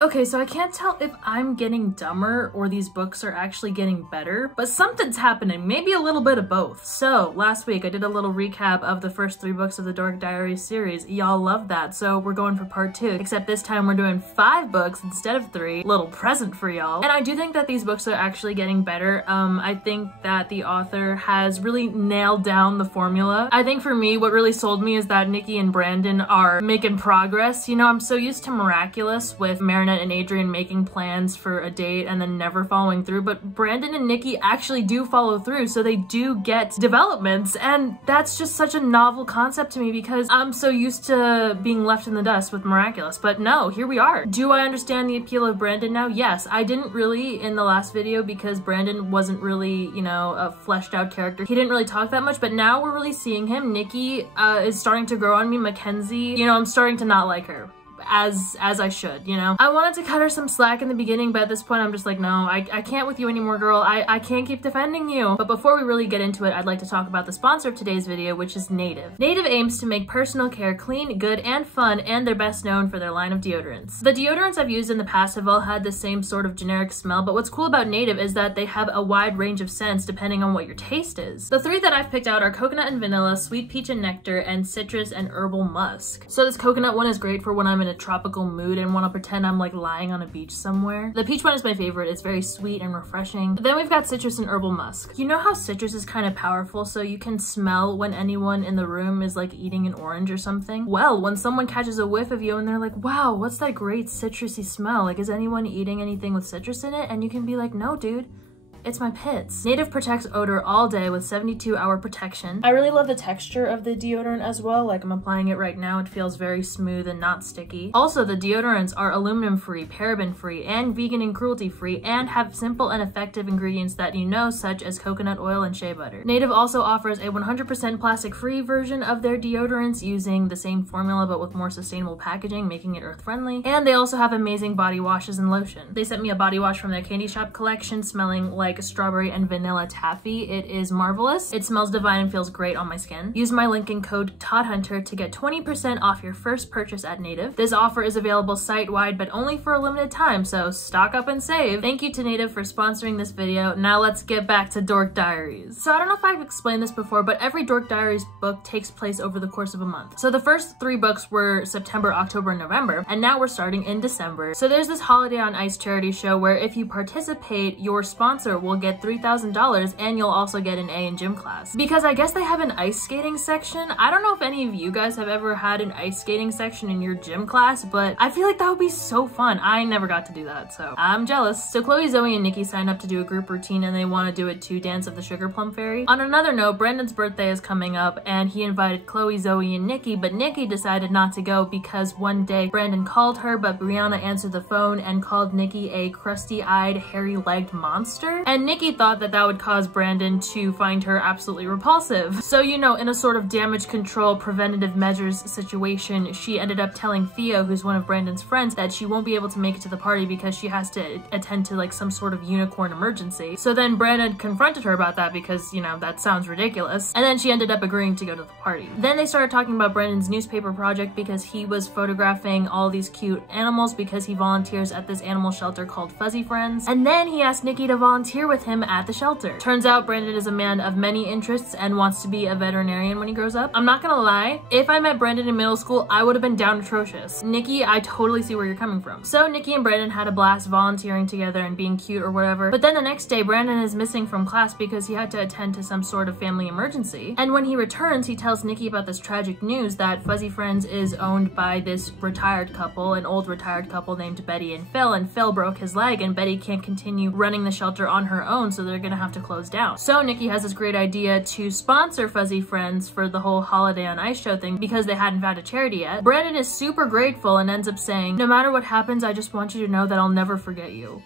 Okay, so I can't tell if I'm getting dumber or these books are actually getting better, but something's happening, maybe a little bit of both. So last week I did a little recap of the first 3 books of the Dork Diaries series. Y'all loved that, so we're going for part 2, except this time we're doing 5 books instead of 3. Little present for y'all. And I do think that these books are actually getting better. I think that the author has really nailed down the formula. I think for me, what really sold me is that Nikki and Brandon are making progress. You know, I'm so used to Miraculous with Marinette and Adrian making plans for a date and then never following through, but Brandon and Nikki actually do follow through, so they do get developments, and that's just such a novel concept to me because I'm so used to being left in the dust with Miraculous, but no, here we are. Do I understand the appeal of Brandon now? Yes. I didn't really in the last video because Brandon wasn't really, you know, a fleshed out character. He didn't really talk that much, but now we're really seeing him. Nikki is starting to grow on me. Mackenzie, you know, I'm starting to not like her. As I should, you know? I wanted to cut her some slack in the beginning, but at this point I'm just like, no, I can't with you anymore, girl. I can't keep defending you. But before we really get into it, I'd like to talk about the sponsor of today's video, which is Native. Native aims to make personal care clean, good, and fun, and they're best known for their line of deodorants. The deodorants I've used in the past have all had the same sort of generic smell, but what's cool about Native is that they have a wide range of scents depending on what your taste is. The 3 that I've picked out are coconut and vanilla, sweet peach and nectar, and citrus and herbal musk. So this coconut one is great for when I'm in a tropical mood and want to pretend I'm like lying on a beach somewhere. The peach one is my favorite. It's very sweet and refreshing. Then we've got citrus and herbal musk. You know how citrus is kind of powerful, so you can smell when anyone in the room is like eating an orange or something? Well, when someone catches a whiff of you and they're like, wow, what's that great citrusy smell? Like, is anyone eating anything with citrus in it? And you can be like, no, dude. It's my pits. Native protects odor all day with 72-hour protection. I really love the texture of the deodorant as well. Like, I'm applying it right now. It feels very smooth and not sticky. Also, the deodorants are aluminum-free, paraben-free, and vegan and cruelty-free, and have simple and effective ingredients that you know, such as coconut oil and shea butter. Native also offers a 100% plastic-free version of their deodorants using the same formula but with more sustainable packaging, making it earth-friendly. And they also have amazing body washes and lotion. They sent me a body wash from their candy shop collection smelling like strawberry and vanilla taffy. It is marvelous. It smells divine and feels great on my skin. Use my link and code TODHunter to get 20% off your first purchase at Native. This offer is available site-wide but only for a limited time, so stock up and save. Thank you to Native for sponsoring this video. Now let's get back to Dork Diaries. So I don't know if I've explained this before, but every Dork Diaries book takes place over the course of a month. So the first 3 books were September, October, and November, and now we're starting in December. So there's this Holiday on Ice charity show where if you participate, your sponsor will get $3,000 and you'll also get an A in gym class. Because I guess they have an ice skating section. I don't know if any of you guys have ever had an ice skating section in your gym class, but I feel like that would be so fun. I never got to do that, so I'm jealous. So Chloe, Zoe, and Nikki signed up to do a group routine and they want to do it to Dance of the Sugar Plum Fairy. On another note, Brandon's birthday is coming up and he invited Chloe, Zoe, and Nikki, but Nikki decided not to go because one day Brandon called her, but Brianna answered the phone and called Nikki a crusty-eyed, hairy-legged monster. And Nikki thought that would cause Brandon to find her absolutely repulsive. So, you know, in a sort of damage control preventative measures situation, she ended up telling Theo, who's one of Brandon's friends, that she won't be able to make it to the party because she has to attend to like some sort of unicorn emergency. So then Brandon confronted her about that because, you know, that sounds ridiculous. And then she ended up agreeing to go to the party. Then they started talking about Brandon's newspaper project because he was photographing all these cute animals because he volunteers at this animal shelter called Fuzzy Friends. And then he asked Nikki to volunteer with him at the shelter. Turns out Brandon is a man of many interests and wants to be a veterinarian when he grows up. I'm not gonna lie, if I met Brandon in middle school, I would have been down atrocious. Nikki, I totally see where you're coming from. So Nikki and Brandon had a blast volunteering together and being cute or whatever, but then the next day Brandon is missing from class because he had to attend to some sort of family emergency. And when he returns, he tells Nikki about this tragic news that Fuzzy Friends is owned by this retired couple, an old retired couple named Betty and Phil broke his leg and Betty can't continue running the shelter on her own, so they're gonna have to close down. So Nikki has this great idea to sponsor Fuzzy Friends for the whole Holiday on Ice show thing because they hadn't found a charity yet. Brandon is super grateful and ends up saying, no matter what happens, I just want you to know that I'll never forget you.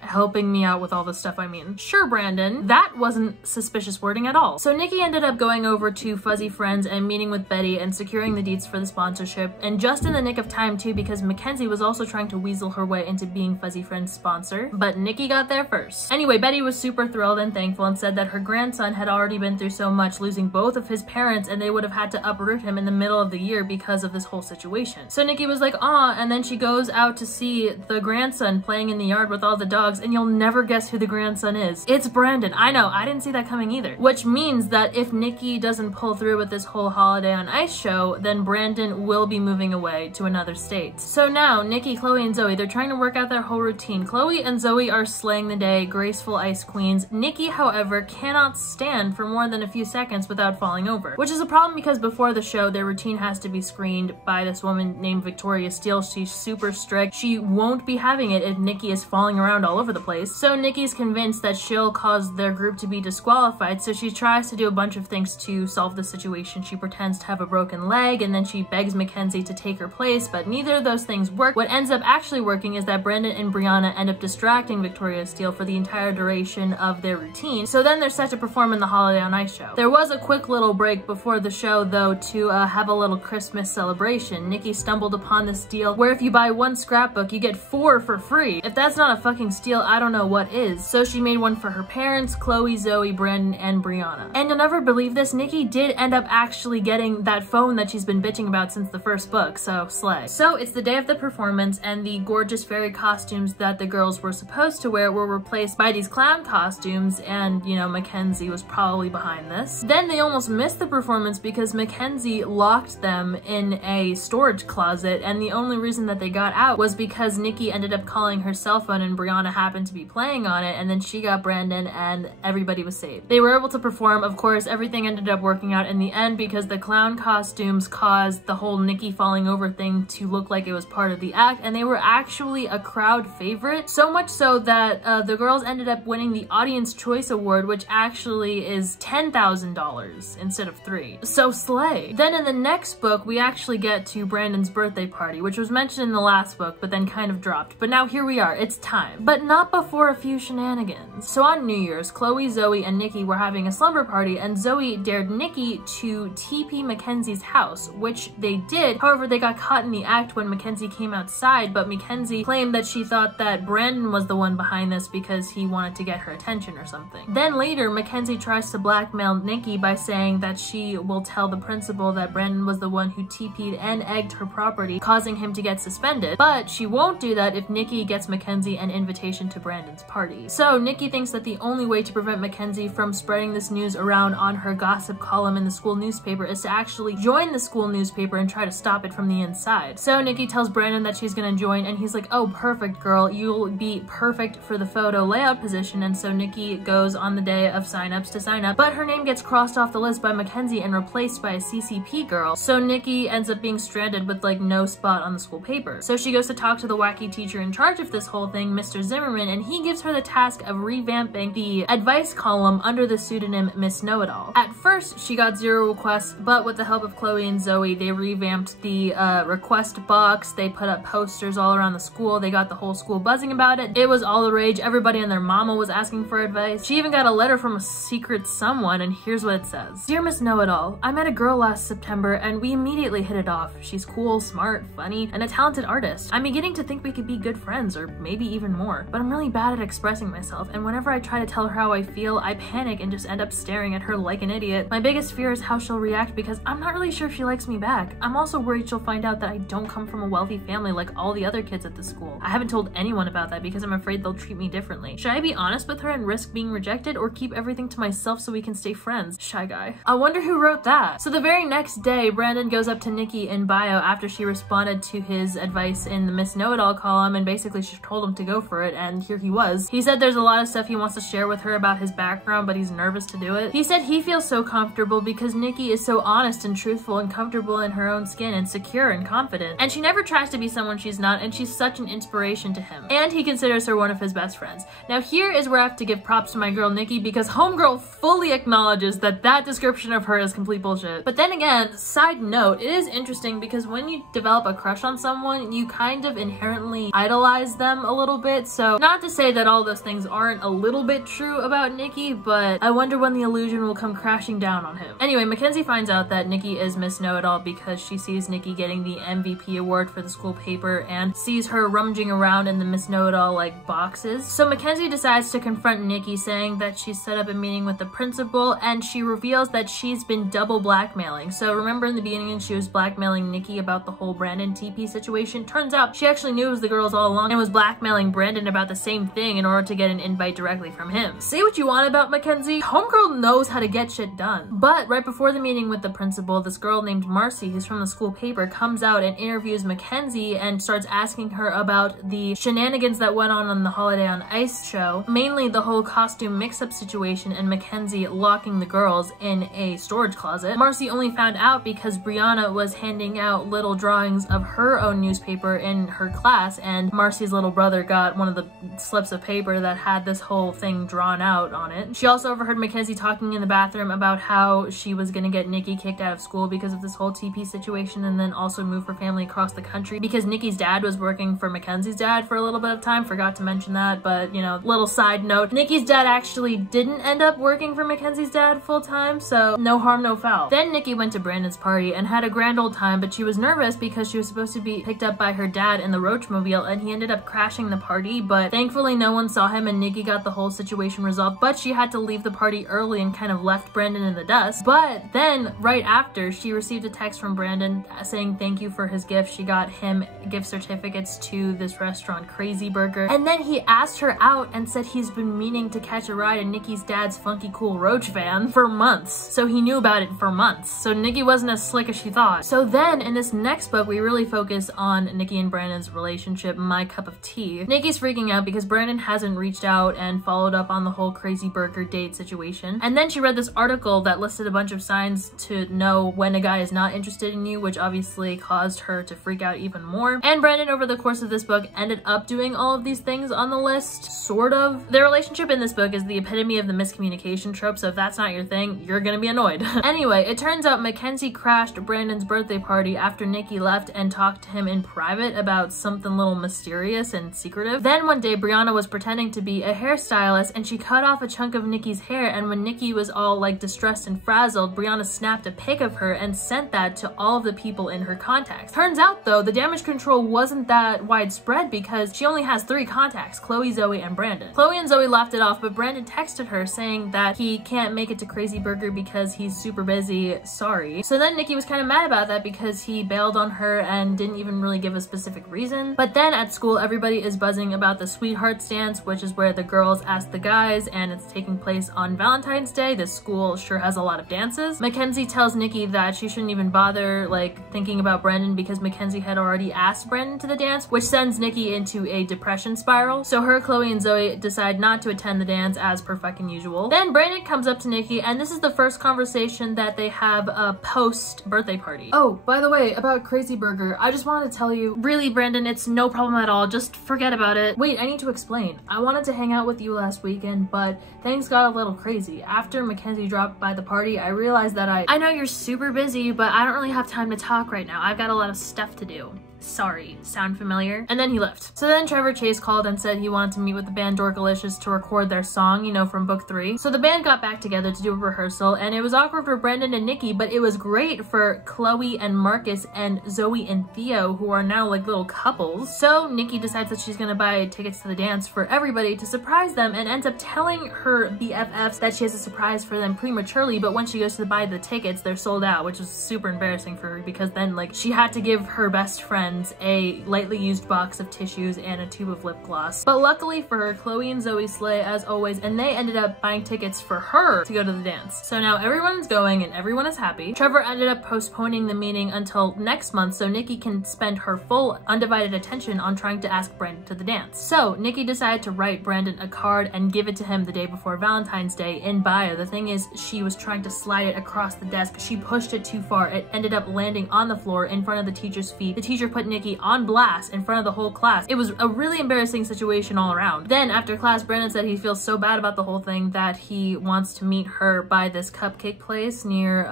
helping me out with all this stuff, I mean. Sure, Brandon. That wasn't suspicious wording at all. So Nikki ended up going over to Fuzzy Friends and meeting with Betty and securing the deets for the sponsorship, and just in the nick of time too, because Mackenzie was also trying to weasel her way into being Fuzzy Friends' sponsor, but Nikki got there first. Anyway, Betty was super thrilled and thankful and said that her grandson had already been through so much, losing both of his parents, and they would have had to uproot him in the middle of the year because of this whole situation. So Nikki was like, aw, and then she goes out to see the grandson playing in the yard with all the dogs, and you'll never guess who the grandson is. It's Brandon. I know, I didn't see that coming either. Which means that if Nikki doesn't pull through with this whole Holiday on Ice show, then Brandon will be moving away to another state. So now, Nikki, Chloe, and Zoe, they're trying to work out their whole routine. Chloe and Zoe are slaying the day, graceful ice queens. Nikki, however, cannot stand for more than a few seconds without falling over, which is a problem because before the show, their routine has to be screened by this woman named Victoria Steele. She's super strict. She won't be having it if Nikki is falling around all over the place. So Nikki's convinced that she'll cause their group to be disqualified, so she tries to do a bunch of things to solve the situation. She pretends to have a broken leg, and then she begs Mackenzie to take her place, but neither of those things work. What ends up actually working is that Brandon and Brianna end up distracting Victoria Steele for the entire duration of their routine, so then they're set to perform in the Holiday on Ice show. There was a quick little break before the show, though, to have a little Christmas celebration. Nikki stumbled upon this deal where if you buy one scrapbook, you get 4 for free. If that's not a fucking steal, I don't know what is. So she made one for her parents, Chloe, Zoe, Brandon, and Brianna. And you'll never believe this, Nikki did end up actually getting that phone that she's been bitching about since the first book, so slay. So it's the day of the performance, and the gorgeous fairy costumes that the girls were supposed to wear were replaced by these clown costumes, and, you know, Mackenzie was probably behind this. Then they almost missed the performance because Mackenzie locked them in a storage closet, and the only reason that they got out was because Nikki ended up calling her cell phone and Brianna happened to be playing on it, and then she got Brandon and everybody was saved. They were able to perform. Of course, everything ended up working out in the end because the clown costumes caused the whole Nikki falling over thing to look like it was part of the act, and they were actually a crowd favorite, so much so that the girls ended up winning the Audience Choice Award, which actually is $10,000 instead of 3. So slay. Then in the next book, we actually get to Brandon's birthday party, which was mentioned in the last book, but then kind of dropped. But now here we are, it's time. But not before a few shenanigans. So on New Year's, Chloe, Zoe, and Nikki were having a slumber party, and Zoe dared Nikki to TP Mackenzie's house, which they did. However, they got caught in the act when Mackenzie came outside, but Mackenzie claimed that she thought that Brandon was the one behind this because he wanted to get her attention or something. Then later, Mackenzie tries to blackmail Nikki by saying that she will tell the principal that Brandon was the one who TP'd and egged her property, causing him to get suspended, but she won't do that if Nikki gets Mackenzie an invitation to Brandon's party. So Nikki thinks that the only way to prevent Mackenzie from spreading this news around on her gossip column in the school newspaper is to actually join the school newspaper and try to stop it from the inside. So Nikki tells Brandon that she's gonna join, and he's like, oh, perfect, girl, you'll be perfect for the photo layout position. And so Nikki goes on the day of signups to sign up, but her name gets crossed off the list by Mackenzie and replaced by a CCP girl. So Nikki ends up being stranded with like no spot on the school paper. So she goes to talk to the wacky teacher in charge of this whole thing, Mr. Zimmerman, and he gives her the task of revamping the advice column under the pseudonym Miss Know-It-All. At first, she got 0 requests, but with the help of Chloe and Zoe, they revamped the request box. They put up posters all around the school. They got the whole school buzzing about it. It was all the rage. Everybody and their mama was asking for advice. She even got a letter from a secret someone, and here's what it says. Dear Miss Know-It-All, I met a girl last September, and we immediately hit it off. She's cool, smart, funny, and a talented artist. I'm beginning to think we could be good friends, or maybe even more, but I'm really bad at expressing myself, and whenever I try to tell her how I feel, I panic and just end up staring at her like an idiot. My biggest fear is how she'll react because I'm not really sure if she likes me back. I'm also worried she'll find out that I don't come from a wealthy family like all the other kids at the school. I haven't told anyone about that because I'm afraid they'll treat me differently. Should I be honest with her and risk being rejected, or keep everything to myself so we can stay friends? Shy guy. I wonder who wrote that. So the very next day, Brandon goes up to Nikki in bio after she responded to his advice in the Miss Know-It-All column, and basically she told him to go for it, and here he was. He said there's a lot of stuff he wants to share with her about his background, but he's nervous to do it. He said he feels so comfortable because Nikki is so honest and truthful and comfortable in her own skin and secure and confident, and she never tries to be someone she's not, and she's such an inspiration to him, and he considers her one of his best friends. Now here is where I have to give props to my girl Nikki because homegirl fully acknowledges that that description of her is complete bullshit. But then again, side note, it is interesting because when you develop a crush on someone, you kind of inherently idolize them a little bit, so So not to say that all those things aren't a little bit true about Nikki, but I wonder when the illusion will come crashing down on him. Anyway, Mackenzie finds out that Nikki is Miss Know-It-All because she sees Nikki getting the MVP award for the school paper and sees her rummaging around in the Miss Know-It-All like boxes. So Mackenzie decides to confront Nikki, saying that she's set up a meeting with the principal, and she reveals that she's been double blackmailing. So remember in the beginning she was blackmailing Nikki about the whole Brandon TP situation? Turns out she actually knew it was the girls all along and was blackmailing Brandon about the same thing in order to get an invite directly from him. Say what you want about Mackenzie, homegirl knows how to get shit done. But right before the meeting with the principal, this girl named Marcy, who's from the school paper, comes out and interviews Mackenzie and starts asking her about the shenanigans that went on the Holiday on Ice show, mainly the whole costume mix-up situation and Mackenzie locking the girls in a storage closet. Marcy only found out because Brianna was handing out little drawings of her own newspaper in her class, and Marcy's little brother got one of the slips of paper that had this whole thing drawn out on it. She also overheard Mackenzie talking in the bathroom about how she was gonna get Nikki kicked out of school because of this whole TP situation, and then also move her family across the country because Nikki's dad was working for Mackenzie's dad for a little bit of time. Forgot to mention that, but you know, little side note, Nikki's dad actually didn't end up working for Mackenzie's dad full time, so no harm, no foul. Then Nikki went to Brandon's party and had a grand old time, but she was nervous because she was supposed to be picked up by her dad in the Roachmobile, and he ended up crashing the party, but thankfully no one saw him and Nikki got the whole situation resolved, but she had to leave the party early and kind of left Brandon in the dust. But then right after, she received a text from Brandon saying thank you for his gift. She got him gift certificates to this restaurant, Crazy Burger, and then he asked her out and said he's been meaning to catch a ride in Nikki's dad's funky cool Roach van for months, so he knew about it for months. So Nikki wasn't as slick as she thought. So then in this next book, we really focus on Nikki and Brandon's relationship, My Cup of Tea. Nikki's freaking out because Brandon hasn't reached out and followed up on the whole Crazy Burger date situation. And then she read this article that listed a bunch of signs to know when a guy is not interested in you, which obviously caused her to freak out even more. And Brandon, over the course of this book, ended up doing all of these things on the list, sort of. Their relationship in this book is the epitome of the miscommunication trope, so if that's not your thing, you're gonna be annoyed. Anyway, it turns out Mackenzie crashed Brandon's birthday party after Nikki left and talked to him in private about something little mysterious and secretive. Then one day, Brianna was pretending to be a hairstylist and she cut off a chunk of Nikki's hair, and when Nikki was all like distressed and frazzled, Brianna snapped a pic of her and sent that to all of the people in her contacts. Turns out though, the damage control wasn't that widespread because she only has 3 contacts, Chloe, Zoe, and Brandon. Chloe and Zoe laughed it off, but Brandon texted her saying that he can't make it to Crazy Burger because he's super busy, sorry. So then Nikki was kind of mad about that because he bailed on her and didn't even really give a specific reason. But then at school, everybody is buzzing about the Sweethearts dance, which is where the girls ask the guys, and it's taking place on Valentine's Day. This school sure has a lot of dances. Mackenzie tells Nikki that she shouldn't even bother like thinking about Brandon because Mackenzie had already asked Brandon to the dance, which sends Nikki into a depression spiral. So her, Chloe, and Zoe decide not to attend the dance as per fucking usual. Then Brandon comes up to Nikki, and this is the first conversation that they have post birthday party. Oh, by the way, about Crazy Burger, I just wanted to tell you, really Brandon, it's no problem at all, just forget about it. Wait, I need to explain. I wanted to hang out with you last weekend, but things got a little crazy. After Mackenzie dropped by the party, I realized that I know you're super busy, but I don't really have time to talk right now. I've got a lot of stuff to do. Sorry, sound familiar? And then he left. So then Trevor Chase called and said he wanted to meet with the band Dorkalicious to record their song, you know, from book 3. So the band got back together to do a rehearsal, and it was awkward for Brandon and Nikki, but it was great for Chloe and Marcus and Zoe and Theo, who are now like little couples. So Nikki decides that she's gonna buy tickets to the dance for everybody to surprise them, and ends up telling her BFFs that she has a surprise for them prematurely, but when she goes to buy the tickets, they're sold out, which is super embarrassing for her because then like she had to give her best friend a lightly used box of tissues and a tube of lip gloss. But luckily for her, Chloe and Zoe slay as always, and they ended up buying tickets for her to go to the dance. So now everyone's going and everyone is happy. Trevor ended up postponing the meeting until next month so Nikki can spend her full undivided attention on trying to ask Brandon to the dance. So Nikki decided to write Brandon a card and give it to him the day before Valentine's Day in bio. The thing is, she was trying to slide it across the desk. She pushed it too far. It ended up landing on the floor in front of the teacher's feet. The teacher put put Nikki on blast in front of the whole class. It was a really embarrassing situation all around. Then after class, Brandon said he feels so bad about the whole thing that he wants to meet her by this cupcake place near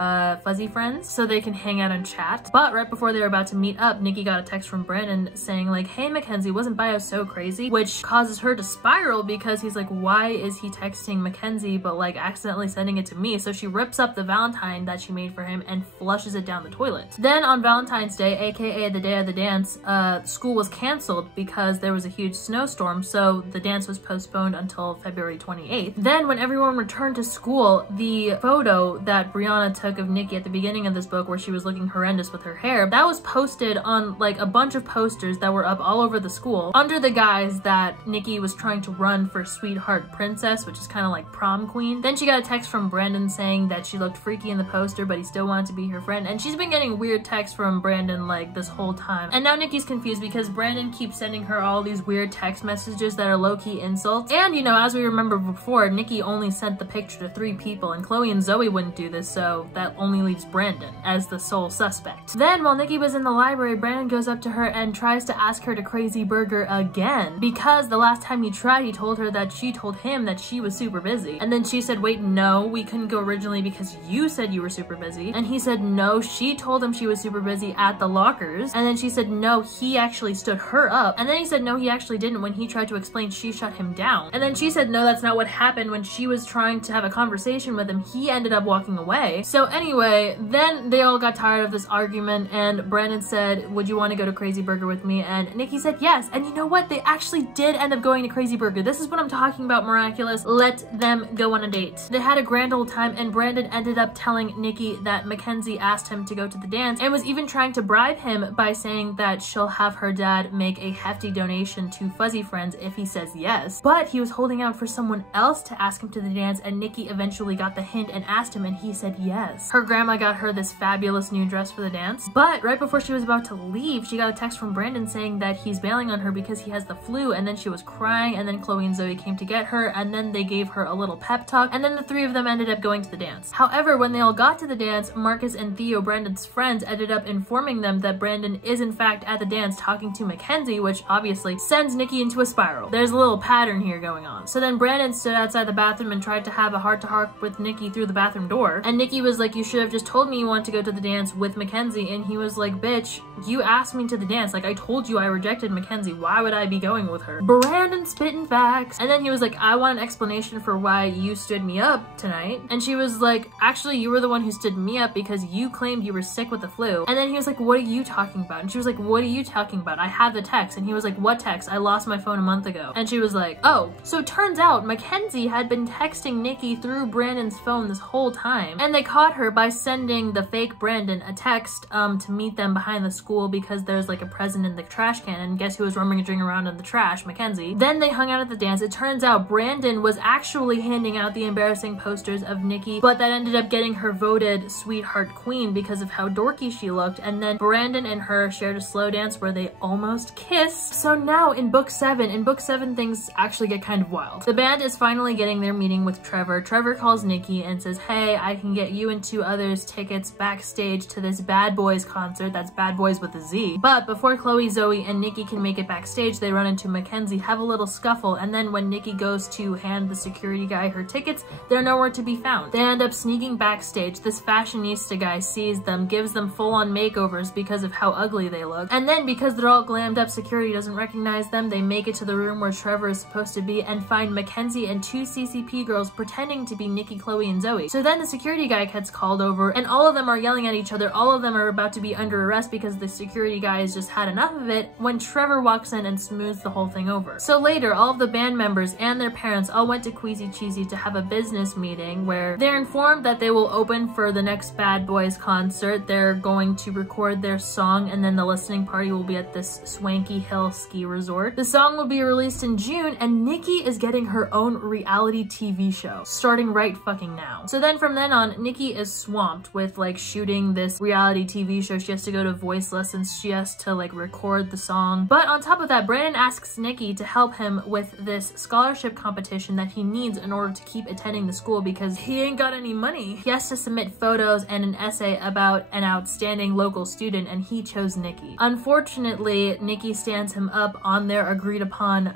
Fuzzy Friends so they can hang out and chat. But right before they were about to meet up, Nikki got a text from Brandon saying like, hey Mackenzie, wasn't bio so crazy? Which causes her to spiral because he's like, why is he texting Mackenzie but like accidentally sending it to me? So she rips up the Valentine that she made for him and flushes it down the toilet. Then on Valentine's Day, aka the day of the dance, school was canceled because there was a huge snowstorm, so the dance was postponed until February 28th. Then when everyone returned to school, the photo that Brianna took of Nikki at the beginning of this book where she was looking horrendous with her hair, that was posted on like a bunch of posters that were up all over the school under the guise that Nikki was trying to run for Sweetheart Princess, which is kind of like prom queen. Then she got a text from Brandon saying that she looked freaky in the poster but he still wanted to be her friend, and she's been getting weird texts from Brandon like this whole time. And now Nikki's confused because Brandon keeps sending her all these weird text messages that are low-key insults. And you know, as we remember before, Nikki only sent the picture to 3 people and Chloe and Zoe wouldn't do this, so that only leaves Brandon as the sole suspect. Then while Nikki was in the library, Brandon goes up to her and tries to ask her to Crazy Burger again because the last time he tried, he told her that she told him that she was super busy. And then she said, wait, no, we couldn't go originally because you said you were super busy. And he said, no, she told him she was super busy at the lockers. And then she said, no, he actually stood her up. And then he said, no, he actually didn't when he tried to explain she shut him down. And then she said, no, that's not what happened. When she was trying to have a conversation with him, he ended up walking away. So anyway, then they all got tired of this argument and Brandon said, would you want to go to Crazy Burger with me? And Nikki said yes. And you know what? They actually did end up going to Crazy Burger. This is what I'm talking about, miraculous. Let them go on a date. They had a grand old time and Brandon ended up telling Nikki that Mackenzie asked him to go to the dance and was even trying to bribe him by saying that she'll have her dad make a hefty donation to Fuzzy Friends if he says yes. But he was holding out for someone else to ask him to the dance and Nikki eventually got the hint and asked him and he said yes. Her grandma got her this fabulous new dress for the dance, but right before she was about to leave, she got a text from Brandon saying that he's bailing on her because he has the flu, and then she was crying, and then Chloe and Zoe came to get her, and then they gave her a little pep talk, and then the 3 of them ended up going to the dance. However, when they all got to the dance, Marcus and Theo, Brandon's friends, ended up informing them that Brandon is in fact at the dance talking to Mackenzie, which obviously sends Nikki into a spiral. There's a little pattern here going on. So then Brandon stood outside the bathroom and tried to have a heart-to-heart with Nikki through the bathroom door, and Nikki was like, you should have just told me you want to go to the dance with Mackenzie, and he was like, bitch, you asked me to the dance, like I told you I rejected Mackenzie, why would I be going with her? Brandon spitting facts. And then he was like, I want an explanation for why you stood me up tonight. And she was like, actually you were the one who stood me up because you claimed you were sick with the flu. And then he was like, what are you talking about? And she was like, what are you talking about? I have the text. And he was like, what text? I lost my phone a month ago. And she was like, oh. So it turns out Mackenzie had been texting Nikki through Brandon's phone this whole time, and they caught her by sending the fake Brandon a text to meet them behind the school because there's like a present in the trash can, and guess who was rummaging around in the trash? Mackenzie. Then they hung out at the dance. It turns out Brandon was actually handing out the embarrassing posters of Nikki, but that ended up getting her voted Sweetheart Queen because of how dorky she looked, and then Brandon and her shared a slow dance where they almost kissed. So now in book 7 things actually get kind of wild. The band is finally getting their meeting with Trevor. Trevor calls Nikki and says, hey, I can get you and 2 others tickets backstage to this Bad Boys concert. That's Bad Boys with a Z. But before Chloe, Zoe, and Nikki can make it backstage, they run into Mackenzie, have a little scuffle, and then when Nikki goes to hand the security guy her tickets, they're nowhere to be found. They end up sneaking backstage. This fashionista guy sees them, gives them full-on makeovers because of how ugly they look, and then because they're all glammed up, security doesn't recognize them. They make it to the room where Trevor is supposed to be and find Mackenzie and 2 CCP girls pretending to be Nikki, Chloe, and Zoe. So then the security guy gets called over and all of them are yelling at each other. All of them are about to be under arrest because the security guy has just had enough of it when Trevor walks in and smooths the whole thing over. So later, all of the band members and their parents all went to Queasy Cheesy to have a business meeting where they're informed that they will open for the next Bad Boys concert. They're going to record their song and then the listening party will be at this swanky hill ski resort. The song will be released in June and Nikki is getting her own reality TV show starting right fucking now. So then from then on, Nikki is swamped with like shooting this reality TV show. She has to go to voice lessons. She has to like record the song. But on top of that, Brandon asks Nikki to help him with this scholarship competition that he needs in order to keep attending the school because he ain't got any money. He has to submit photos and an essay about an outstanding local student and he chose Nikki. Nikki. Unfortunately, Nikki stands him up on their agreed upon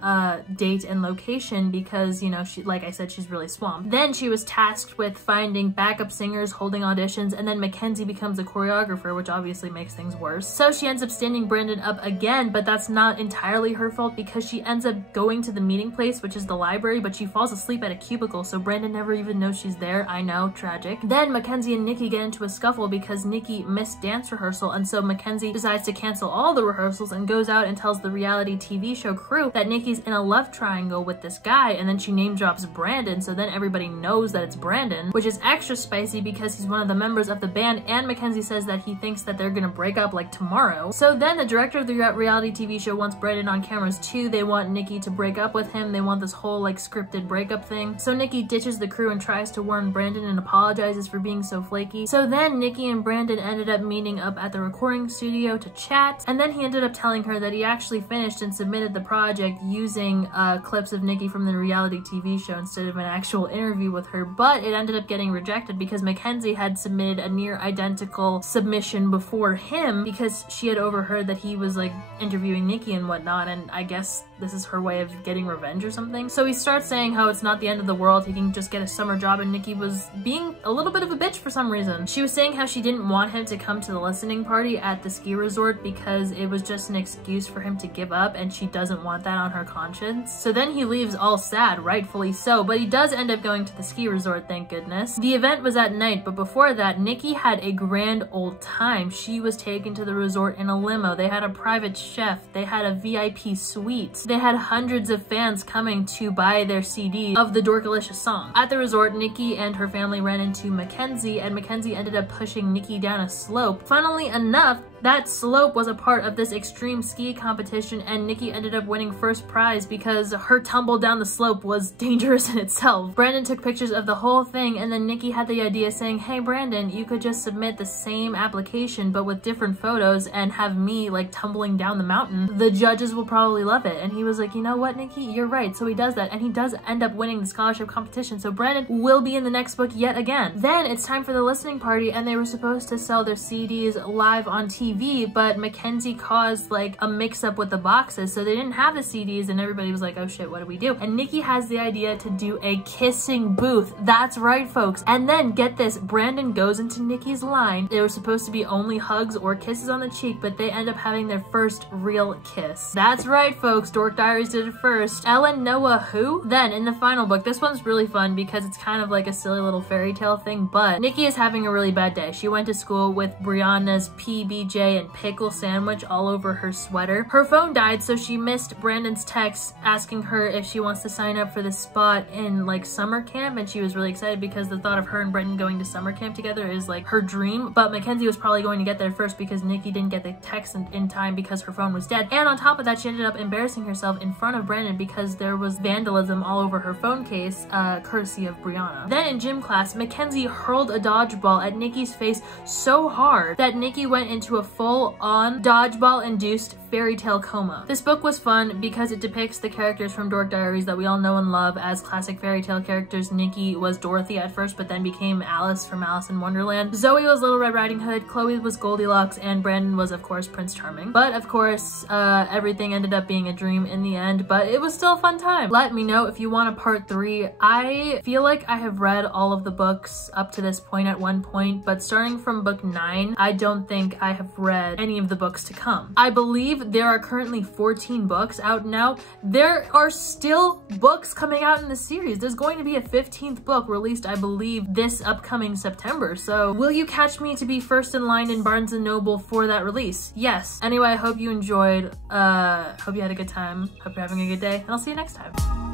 date and location because, you know, she, like I said, she's really swamped. Then she was tasked with finding backup singers, holding auditions, and then Mackenzie becomes a choreographer, which obviously makes things worse. So she ends up standing Brandon up again, but that's not entirely her fault because she ends up going to the meeting place, which is the library, but she falls asleep at a cubicle, so Brandon never even knows she's there. I know, tragic. Then Mackenzie and Nikki get into a scuffle because Nikki missed dance rehearsal, and so Mackenzie decides to cancel all the rehearsals and goes out and tells the reality TV show crew that Nikki's in a love triangle with this guy, and then she name drops Brandon, so then everybody knows that it's Brandon, which is extra spicy because he's one of the members of the band, and Mackenzie says that he thinks that they're gonna break up like tomorrow. So then the director of the reality TV show wants Brandon on cameras too. They want Nikki to break up with him. They want this whole like scripted breakup thing. So Nikki ditches the crew and tries to warn Brandon and apologizes for being so flaky. So then Nikki and Brandon ended up meeting up at the recording studio to chat, and then he ended up telling her that he actually finished and submitted the project using clips of Nikki from the reality TV show instead of an actual interview with her, but it ended up getting rejected because Mackenzie had submitted a near identical submission before him because she had overheard that he was like interviewing Nikki and whatnot, and I guess this is her way of getting revenge or something. So he starts saying how it's not the end of the world, he can just get a summer job, and Nikki was being a little bit of a bitch for some reason. She was saying how she didn't want him to come to the listening party at the ski resort because it was just an excuse for him to give up, and she doesn't want that on her conscience. So then he leaves all sad, rightfully so, but he does end up going to the ski resort, thank goodness. The event was at night, but before that, Nikki had a grand old time. She was taken to the resort in a limo. They had a private chef. They had a VIP suite. They had hundreds of fans coming to buy their CD of the Dorkalicious song. At the resort, Nikki and her family ran into Mackenzie, and Mackenzie ended up pushing Nikki down a slope. Funnily enough, that slope was a part of this extreme ski competition, and Nikki ended up winning first prize because her tumble down the slope was dangerous in itself. Brandon took pictures of the whole thing, and then Nikki had the idea saying, hey Brandon, you could just submit the same application but with different photos and have me like tumbling down the mountain. The judges will probably love it. And he was like, you know what, Nikki, you're right. So he does that, and he does end up winning the scholarship competition. So Brandon will be in the next book yet again. Then it's time for the listening party, and they were supposed to sell their CDs live on TV, but Mackenzie caused like a mix-up with the boxes, so they didn't have the CDs, and everybody was like, oh shit, what do we do? And Nikki has the idea to do a kissing booth. That's right, folks. And then get this, Brandon goes into Nikki's line. They were supposed to be only hugs or kisses on the cheek, but they end up having their first real kiss. That's right, folks, Dork Diaries did it first. Ellen Noah who? Then in the final book, this one's really fun because it's kind of like a silly little fairy tale thing, but Nikki is having a really bad day. She went to school with Brianna's PBJ and pickle sandwich all over her sweater. Her phone died, so she missed Brandon's text asking her if she wants to sign up for this spot in like summer camp, and she was really excited because the thought of her and Brandon going to summer camp together is like her dream, but Mackenzie was probably going to get there first because Nikki didn't get the text in time because her phone was dead. And on top of that, she ended up embarrassing herself in front of Brandon because there was vandalism all over her phone case, courtesy of Brianna. Then in gym class, Mackenzie hurled a dodgeball at Nikki's face so hard that Nikki went into a full-on dodgeball-induced fairy tale coma. This book was fun because it depicts the characters from Dork Diaries that we all know and love as classic fairy tale characters. Nikki was Dorothy at first, but then became Alice from Alice in Wonderland. Zoe was Little Red Riding Hood, Chloe was Goldilocks, and Brandon was, of course, Prince Charming. But, of course, everything ended up being a dream in the end, but it was still a fun time. Let me know if you want a part 3. I feel like I have read all of the books up to this point at one point, but starting from book 9, I don't think I have read any of the books to come. I believe there are currently 14 books out now. There are still books coming out in the series. There's going to be a 15th book released, I believe, this upcoming September. So will you catch me to be first in line in Barnes & Noble for that release? Yes. Anyway, I hope you enjoyed. Hope you had a good time. Hope you're having a good day, and I'll see you next time.